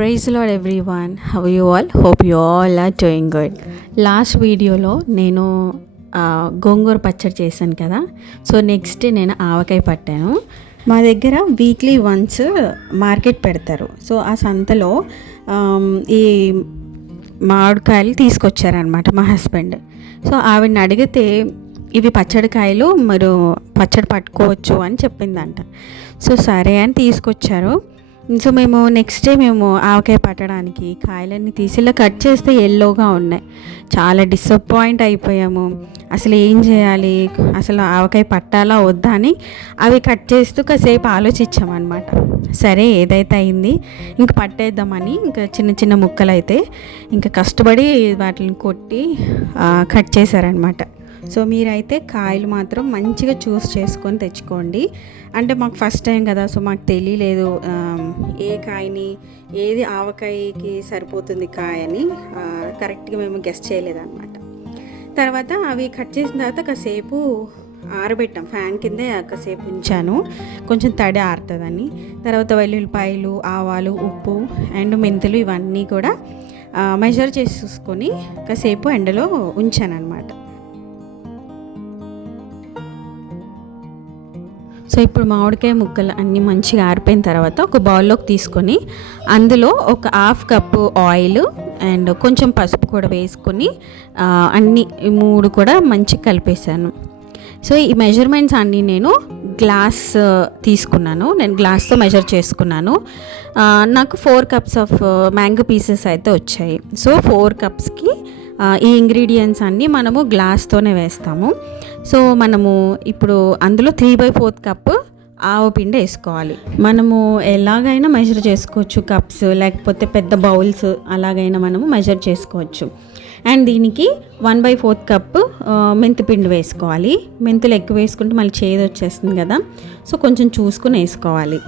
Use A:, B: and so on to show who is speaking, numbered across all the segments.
A: Praise lord everyone how you all hope you all are doing good last వీడియోలో నేను గోంగూర పచ్చడి చేశాను కదా. సో నెక్స్ట్ నేను ఆవకాయ పట్టాను. మా దగ్గర వీక్లీ వన్స్ మార్కెట్ పెడతారు. సో ఆ సంతలో ఈ మామిడికాయలు తీసుకొచ్చారనమాట మా హస్బెండ్ సో ఆవిడని అడిగితే ఇవి పచ్చడికాయలు మీరు పచ్చడి పట్టుకోవచ్చు అని చెప్పిందంట. సో సరే అని తీసుకొచ్చారు. సో మేము నెక్స్ట్ డే మేము ఆవకాయ పట్టడానికి కాయలన్నీ తీసి ఇలా కట్ చేస్తే ఎల్లోగా ఉన్నాయి. చాలా డిసప్పాయింట్ అయిపోయాము. అసలు ఏం చేయాలి? అసలు ఆవకాయ పట్టాలా? వద్దా అని అవి కట్ చేస్తూ కాసేపు ఆలోచించామన్నమాట. సరే ఏదైతే అయింది ఇంక పట్టేద్దామని ఇంకా చిన్న చిన్న ముక్కలు అయితే ఇంకా కష్టపడి వాటిని కొట్టి కట్ చేశారనమాట సో మీరైతే కాయలు మాత్రం మంచిగా చూస్ చేసుకొని తెచ్చుకోండి. అంటే మాకు ఫస్ట్ టైం కదా సో మాకు తెలియలేదు ఏ కాయని ఏది ఆవకాయకి సరిపోతుంది కాయ అని కరెక్ట్గా మేము గెస్ట్ చేయలేదన్నమాట. తర్వాత అవి కట్ చేసిన తర్వాత కాసేపు ఆరబెట్టాం. ఫ్యాన్ కిందే కాసేపు ఉంచాను. కొంచెం తడి ఆరుతుందని. తర్వాత వెల్లుల్లిపాయలు ఆవాలు ఉప్పు అండ్ మెంతులు ఇవన్నీ కూడా మెజర్ చేసి చూసుకొని కాసేపు ఎండలో ఉంచాను అనమాట సో ఇప్పుడు మామిడికాయ ముక్కలు అన్నీ మంచిగా ఆరిపోయిన తర్వాత ఒక బౌల్లోకి తీసుకొని అందులో ఒక హాఫ్ కప్పు ఆయిల్ అండ్ కొంచెం పసుపు కూడా వేసుకొని అన్ని మూడు కూడా మంచిగా కలిపేశాను. సో ఈ మెజర్మెంట్స్ అన్నీ నేను గ్లాస్ తీసుకున్నాను. నేను గ్లాస్తో మెజర్ చేసుకున్నాను. నాకు four cups of mango pieces అయితే వచ్చాయి. సో ఫోర్ కప్స్కి ఈ ఇంగ్రీడియంట్స్ అన్నీ మనము గ్లాస్తోనే వేస్తాము. సో మనము ఇప్పుడు అందులో త్రీ బై ఫోర్త్ కప్ ఆవు పిండి వేసుకోవాలి. మనము ఎలాగైనా మెజర్ చేసుకోవచ్చు కప్స్ లేకపోతే పెద్ద బౌల్స్ అలాగైనా మనము మెజర్ చేసుకోవచ్చు. అండ్ దీనికి వన్ బై ఫోర్త్ కప్ మెంతి పిండి వేసుకోవాలి. మెంతులు ఎక్కువ వేసుకుంటే మళ్ళీ చేదు వచ్చేస్తుంది కదా. సో కొంచెం చూసుకుని వేసుకోవాలి.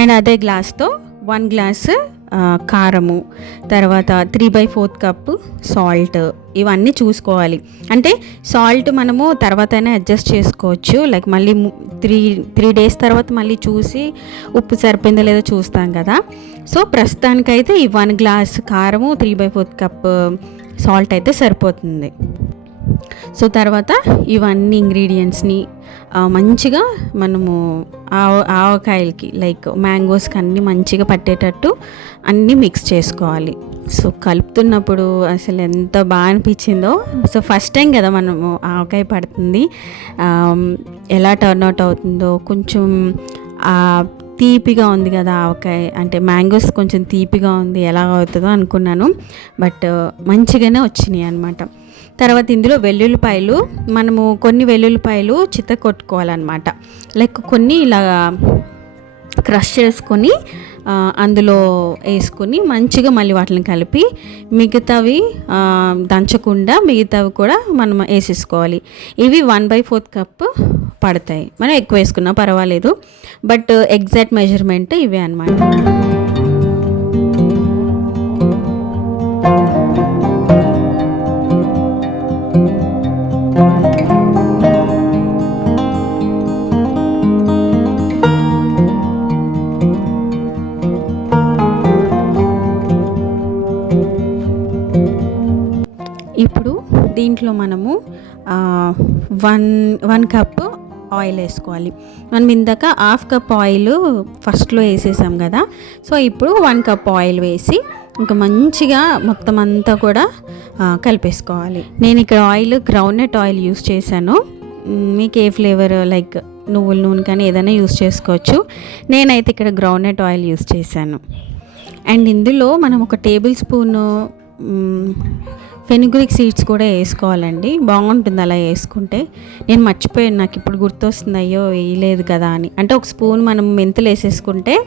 A: అండ్ అదే గ్లాస్తో వన్ గ్లాస్ కారము తర్వాత three by fourth cup salt ఇవన్నీ చూసుకోవాలి. అంటే సాల్ట్ మనము తర్వాత అయినా అడ్జస్ట్ చేసుకోవచ్చు. లైక్ మళ్ళీ త్రీ త్రీ డేస్ తర్వాత మళ్ళీ చూసి ఉప్పు సరిపోయిందో లేదో చూస్తాం కదా. సో ప్రస్తుతానికైతే ఈ వన్ గ్లాస్ కారము three by fourth cup salt అయితే సరిపోతుంది. సో తర్వాత ఇవన్నీ ఇంగ్రీడియంట్స్ని మంచిగా మనము ఆవ ఆవకాయలకి లైక్ మ్యాంగోస్కి అన్నీ మంచిగా పట్టేటట్టు అన్నీ మిక్స్ చేసుకోవాలి. సో కలుపుతున్నప్పుడు అసలు ఎంత బాగా అనిపించిందో. సో ఫస్ట్ టైం కదా మనము ఆవకాయ పడుతుంది. ఎలా టర్న్ అవుట్ అవుతుందో కొంచెం తీపిగా ఉంది కదా ఆవకాయ. అంటే మ్యాంగోస్ కొంచెం తీపిగా ఉంది ఎలా అవుతుందో అనుకున్నాను. బట్ మంచిగానే వచ్చినాయి అనమాట తర్వాత ఇందులో వెల్లుల్లిపాయలు మనము కొన్ని వెల్లుల్లిపాయలు చిత్త కొట్టుకోవాలన్నమాట లైక్ కొన్ని ఇలా క్రష్ చేసుకొని అందులో వేసుకొని మంచిగా మళ్ళీ వాటిని కలిపి మిగతావి దంచకుండా మిగతావి కూడా మనం వేసేసుకోవాలి. ఇవి వన్ బై ఫోర్త్ కప్ పడతాయి. మనం ఎక్కువ వేసుకున్నా పర్వాలేదు. బట్ ఎగ్జాక్ట్ మెజర్మెంట్ ఇవే అనమాట దీంట్లో మనము వన్ వన్ కప్ ఆయిల్ వేసుకోవాలి. మనం ఇందాక హాఫ్ కప్ ఆయిల్ ఫస్ట్లో వేసేసాం కదా సో ఇప్పుడు వన్ కప్ ఆయిల్ వేసి ఇంకా మంచిగా మొత్తం అంతా కూడా కలిపేసుకోవాలి. నేను ఇక్కడ ఆయిల్ గ్రౌండ్నట్ ఆయిల్ యూస్ చేశాను. మీకు ఏ ఫ్లేవర్ లైక్ నువ్వుల నూనె కానీ ఏదైనా యూస్ చేసుకోవచ్చు. నేనైతే ఇక్కడ గ్రౌండ్నట్ ఆయిల్ యూస్ చేశాను. అండ్ ఇందులో మనం ఒక టేబుల్ స్పూను ఫెనుగ్రిక్ సీడ్స్ కూడా వేసుకోవాలండి. బాగుంటుంది అలా వేసుకుంటే. నేను మర్చిపోయాను నాకు ఇప్పుడు గుర్తొస్తుంది అయ్యో వేయలేదు కదా అని. అంటే ఒక స్పూన్ మనం మెంతులు వేసేసుకుంటే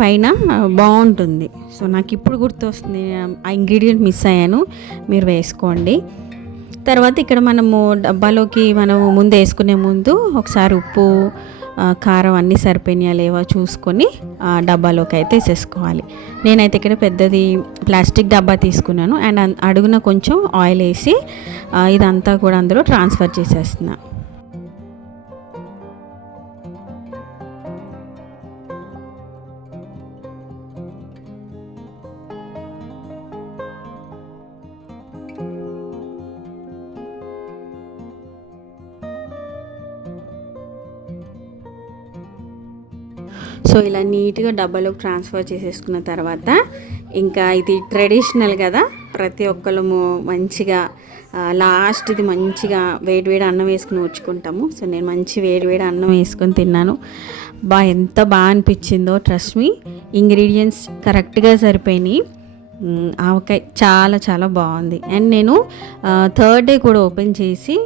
A: పైన బాగుంటుంది. సో నాకు ఇప్పుడు గుర్తొస్తుంది ఆ ఇంగ్రీడియంట్ మిస్ అయ్యాను మీరు వేసుకోండి. తర్వాత ఇక్కడ మనము డబ్బాలోకి మనము ముందు వేసుకునే ముందు ఒకసారి ఉప్పు కారం అన్నీ సరిపోయినాయా లేవా చూసుకొని ఆ డబ్బాలోకి అయితే వేసేసుకోవాలి. నేనైతే ఇక్కడ పెద్దది ప్లాస్టిక్ డబ్బా తీసుకున్నాను. అండ్ అడుగున కొంచెం ఆయిల్ వేసి ఇదంతా కూడా అందులో ట్రాన్స్ఫర్ చేసేస్తున్నాను సో ఇలా నీట్గా డబ్బాలోకి ట్రాన్స్ఫర్ చేసేసుకున్న తర్వాత ఇంకా ఇది ట్రెడిషనల్ కదా ప్రతి ఒక్కరము మంచిగా లాస్ట్ ఇది మంచిగా వేడివేడి అన్నం వేసుకుని ఉంచుకుంటాము సో నేను మంచి వేడివేడి అన్నం వేసుకొని తిన్నాను. బా ఎంత బాగా అనిపించిందో ట్రస్ట్ మీ ఇంగ్రీడియంట్స్ కరెక్ట్గా సరిపోయినాయి. ఆవకాయ చాలా చాలా బాగుంది. అండ్ నేను థర్డ్ డే కూడా ఓపెన్ చేసి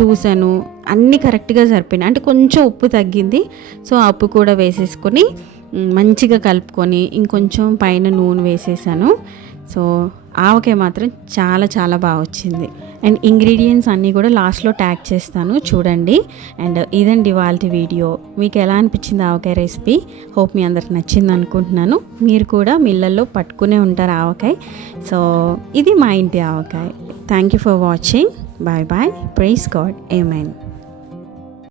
A: చూశాను. అన్నీ కరెక్ట్గా సరిపోయినాయి. అంటే కొంచెం ఉప్పు తగ్గింది. సో ఆ ఉప్పు కూడా వేసేసుకొని మంచిగా కలుపుకొని ఇంకొంచెం పైన నూనె వేసేసాను. సో ఆవకాయ మాత్రం చాలా చాలా బాగా వచ్చింది. అండ్ ఇంగ్రీడియంట్స్ అన్నీ కూడా లాస్ట్లో ట్యాగ్ చేస్తాను. చూడండి. అండ్ ఇదండి వాళ్ళ వీడియో. మీకు ఎలా అనిపించింది ఆవకాయ రెసిపీ? హోప్ మీ అందరికి నచ్చింది అనుకుంటున్నాను. మీరు కూడా మిల్లల్లో పట్టుకునే ఉంటారు ఆవకాయ. సో ఇది మా ఇంటి ఆవకాయ. Thank you for watching. Bye bye. Praise God. Amen.